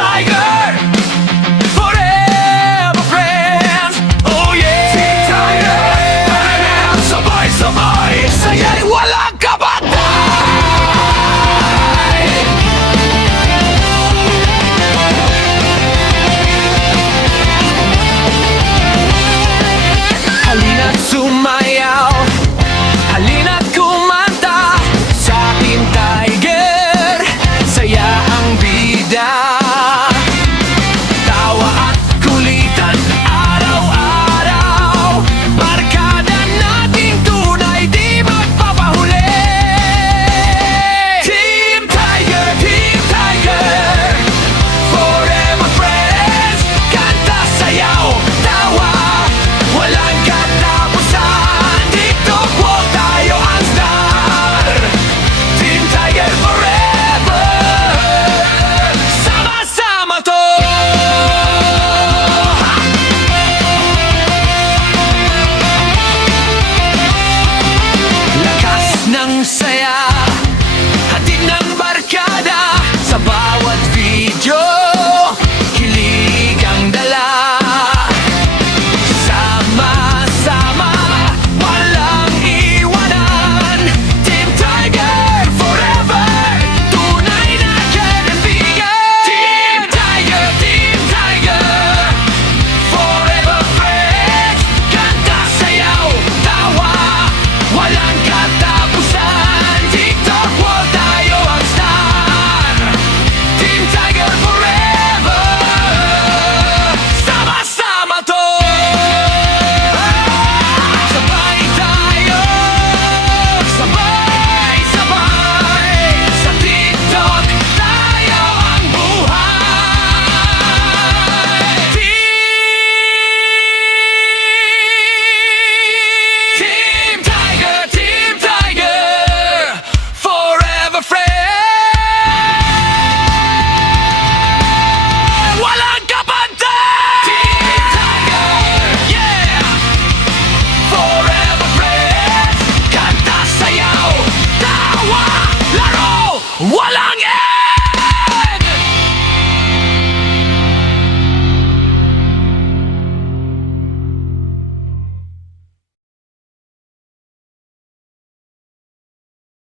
Tiger, forever friends. Oh yeah, Team Tiger, parang sabay-sabay, saya'y walang kapatay. Halina't sumayaw, halina't kumanta sa Team Tiger, saya ang bida. Tawa at kulitan araw-araw, barkada nating tunay di magpapahuli. Team Tiger, forever friends. Kanta, sayaw, tawa, walang katapusan. Dito po tayo ang star. Team Tiger forever, sama-sama to. Lakas ng saya, hatid ng barkada, sabay